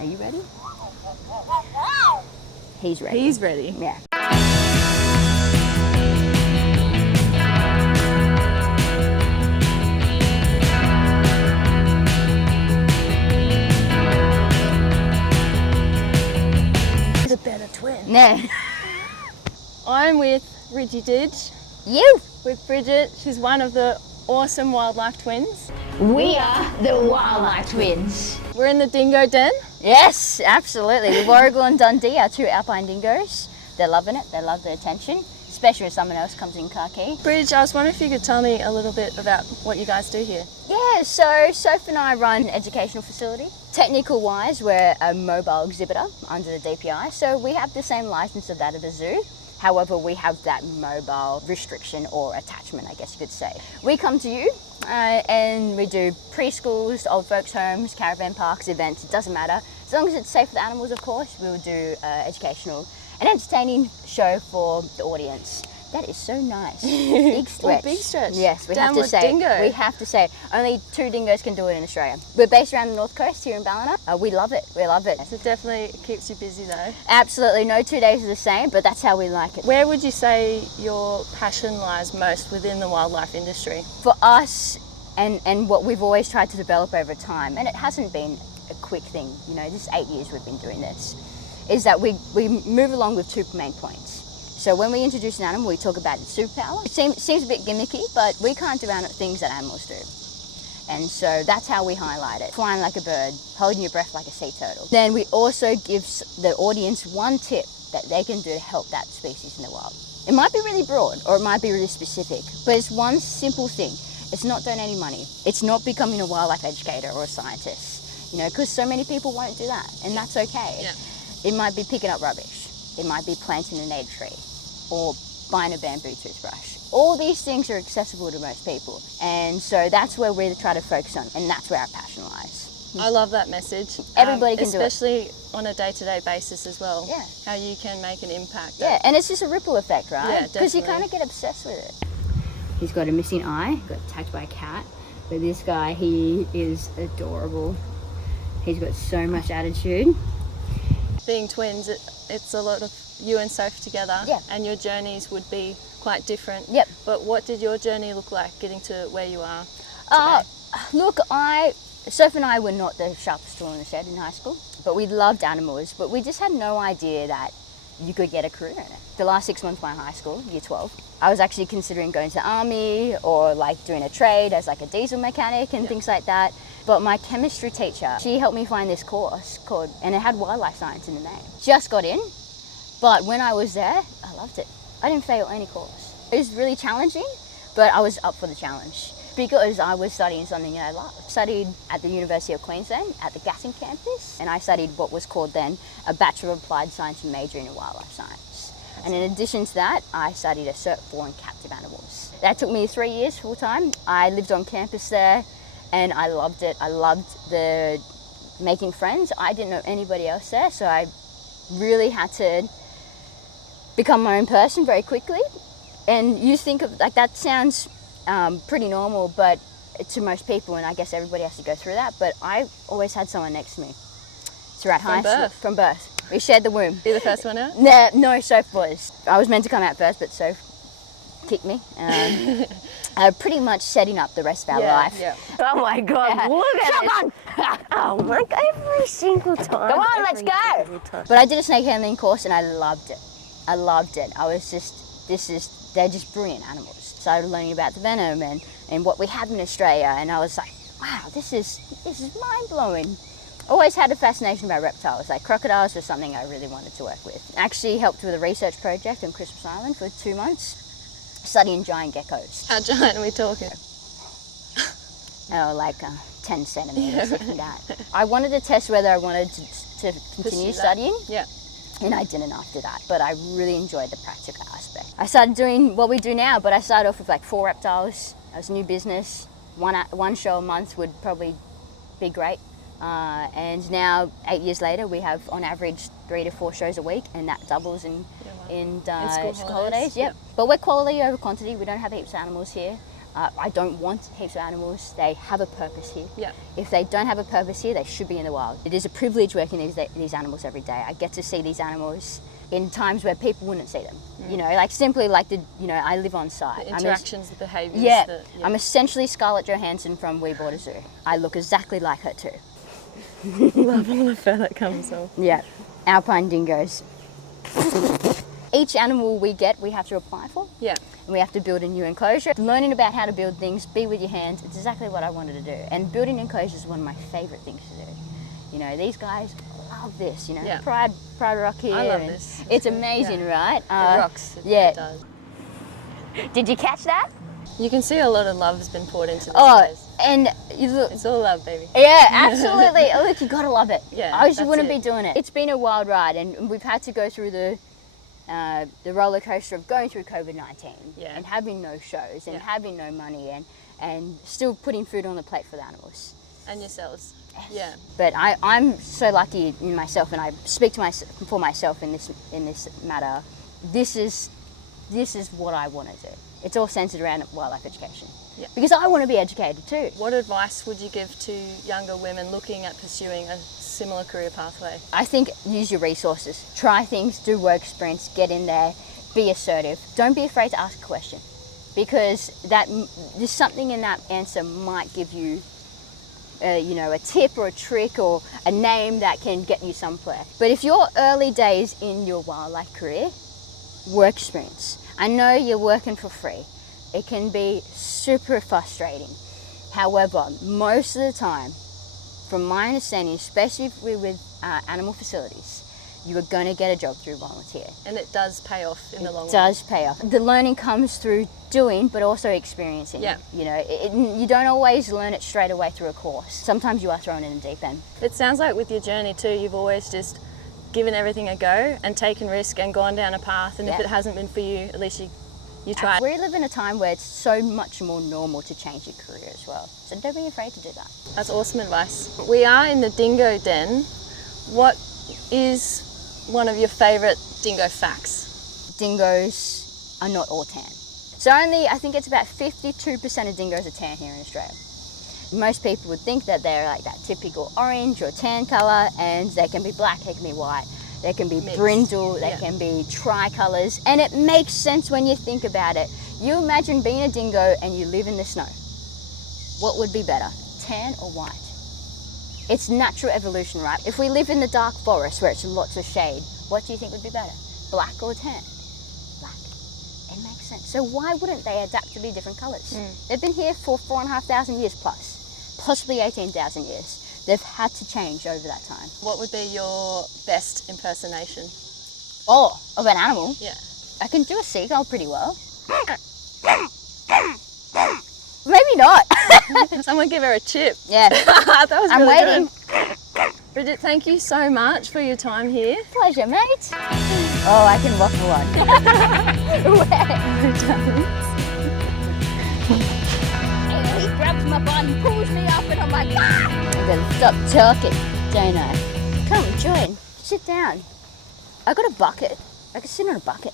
Are you ready? He's ready. He's ready. Yeah. The better twin. No. I'm with Bridget. You. With Bridget. She's one of the awesome wildlife twins. We are the wildlife twins. We're in the dingo den. Yes, absolutely. The Warragul and Dundee are 2 alpine dingoes. They're loving it. They love the attention, especially when someone else comes in khaki. Bridget, I was wondering if you could tell me a little bit about what you guys do here. Yeah, so Soph and I run an educational facility. Technical wise, we're a mobile exhibitor under the DPI, so we have the same license of that of a zoo. However, we have that mobile restriction or attachment, I guess you could say. We come to you and we do preschools, old folks' homes, caravan parks, events, it doesn't matter. As long as it's safe for the animals, of course, we will do educational and entertaining show for the audience. That is so nice. Big stretch. Big stretch. Yes, we Downward have to say. dingo. We have to say. Only 2 dingoes can do it in Australia. We're based around the north coast here in Ballina. We love it. We love it. So it definitely keeps you busy though. Absolutely. No 2 days are the same, but that's how we like it. Where would you say your passion lies most within the wildlife industry? For us, and what we've always tried to develop over time, and it hasn't been a quick thing, you know, this 8 years we've been doing this, is that we move along with 2 main points. So when we introduce an animal, we talk about its superpower. It seems a bit gimmicky, but we can't do things that animals do. And so that's how we highlight it. Flying like a bird, holding your breath like a sea turtle. Then we also give the audience 1 tip that they can do to help that species in the wild. It might be really broad or it might be really specific, but it's 1 simple thing. It's not donating money. It's not becoming a wildlife educator or a scientist, you know, because so many people won't do that, and that's okay. Yeah. It might be picking up rubbish. It might be planting a native tree or buying a bamboo toothbrush. All these things are accessible to most people. And so that's where we try to focus on, and that's where our passion lies. I love that message. Everybody can do it. Especially on a day-to-day basis as well. Yeah. How you can make an impact. Yeah, and it's just a ripple effect, right? Yeah, Because you definitely. kind of get obsessed with it. He's got a missing eye, got attacked by a cat. But this guy, he is adorable. He's got so much attitude. Being twins, it's a lot of you and Soph together. Yeah. And your journeys would be quite different. Yep. But what did your journey look like getting to where you are Uh, today? look, Soph and I were not the sharpest tool in the shed in high school, but we loved animals, but we just had no idea that you could get a career in it. The last 6 months of my high school, year 12, I was actually considering going to the army or like doing a trade as like a diesel mechanic and things like that. But my chemistry teacher, she helped me find this course and it had wildlife science in the name. Just got in, but when I was there, I loved it. I didn't fail any course. It was really challenging, but I was up for the challenge because I was studying something that I loved. Studied at the University of Queensland at the Gatton campus, and I studied what was called then a Bachelor of Applied Science and majoring in wildlife science. And in addition to that, I studied a Cert 4 in captive animals. That took me 3 years full time. I lived on campus there and I loved it. I loved the making friends. I didn't know anybody else there, so I really had to become my own person very quickly. And you think of like that sounds pretty normal, but to most people, and I guess everybody has to go through that. But I always had someone next to me throughout high school. From birth. We shared the womb. Be the first one out? No, Soph was. I was meant to come out first, but Soph kicked me. Pretty much setting up the rest of our life. Yeah. Oh my God, look at it. Oh, like every single time. Come on, let's go. But I did a snake handling course and I loved it. I loved it. I was just, they're just brilliant animals. Started learning about the venom and what we have in Australia, and I was like, wow, this is mind-blowing. Always had a fascination about reptiles, like crocodiles was something I really wanted to work with. Actually helped with a research project on Christmas Island for 2 months, studying giant geckos. How giant are we talking? Oh, like 10 centimeters, if that. I wanted to test whether I wanted to continue studying. Yeah. And I didn't after that, but I really enjoyed the practical aspect. I started doing what we do now, but I started off with like 4 reptiles. It was a new business. One show a month would probably be great. And now, 8 years later, we have on average 3 to 4 shows a week, and that doubles in school holidays. Yep. But we're quality over quantity. We don't have heaps of animals here. I don't want heaps of animals. They have a purpose here. Yeah. If they don't have a purpose here, they should be in the wild. It is a privilege working these animals every day. I get to see these animals in times where people wouldn't see them. You know, like simply like I live on site. The interactions, the behaviours. Yeah, I'm essentially Scarlett Johansson from We Bought a Zoo. I look exactly like her too. Love all the fur that comes off. Yeah, alpine dingoes. Each animal we get, we have to apply for. Yeah. And we have to build a new enclosure. Learning about how to build things, be with your hands, it's exactly what I wanted to do. And building enclosures is one of my favourite things to do. You know, these guys love this, you know. Yeah. Pride Rock here. I love this. It's amazing, right? It rocks. Yeah. It does. Did you catch that? You can see a lot of love has been poured into this place. And you look. It's all love, baby. Yeah, absolutely. Look, you gotta love it. Yeah, I just that's wouldn't it. be doing it. It's been a wild ride, and we've had to go through the roller coaster of going through COVID-19 and having no shows and having no money and still putting food on the plate for the animals. And yourselves. Yeah. But I'm so lucky in myself, and I speak to for myself in this matter. This is what I want to do. It's all centered around wildlife education. Yeah. Because I want to be educated too. What advice would you give to younger women looking at pursuing a similar career pathway? I think use your resources. Try things, do work sprints, get in there, be assertive. Don't be afraid to ask a question, because there's something in that answer might give you a tip or a trick or a name that can get you somewhere. But if you're early days in your wildlife career, work sprints. I know you're working for free. It can be super frustrating. However, most of the time, from my understanding, especially with animal facilities, you are going to get a job through volunteer. And it does pay off in the long run. It does pay off. The learning comes through doing, but also experiencing. Yeah. You know, you don't always learn it straight away through a course. Sometimes you are thrown in the deep end. It sounds like with your journey too, you've always just given everything a go and taken risk and gone down a path. And if it hasn't been for you, at least you tried. We live in a time where it's so much more normal to change your career as well. So don't be afraid to do that. That's awesome advice. We are in the dingo den. What is one of your favourite dingo facts? Dingoes are not all tan. So I think it's about 52% of dingoes are tan here in Australia. Most people would think that they're like that typical orange or tan colour, and they can be black, they can be white, they can be brindle, they can be tricolours, and it makes sense when you think about it. You imagine being a dingo and you live in the snow. What would be better, tan or white? It's natural evolution, right? If we live in the dark forest where it's lots of shade, what do you think would be better, black or tan? Black. It makes sense. So why wouldn't they adapt to be different colours? They've been here for 4,500 years plus, possibly 18,000 years. They've had to change over that time. What would be your best impersonation? Oh, of an animal? Yeah. I can do a seagull pretty well. Maybe not. Someone give her a chip. Yeah. That was I'm really waiting. good. Bridget, thank you so much for your time here. Pleasure, mate. Oh, I can waffle on. He grabs my butt and pulls me up, and I'm like, ah! I better stop talking, don't I? Come, join. Sit down. I got a bucket. I can sit on a bucket.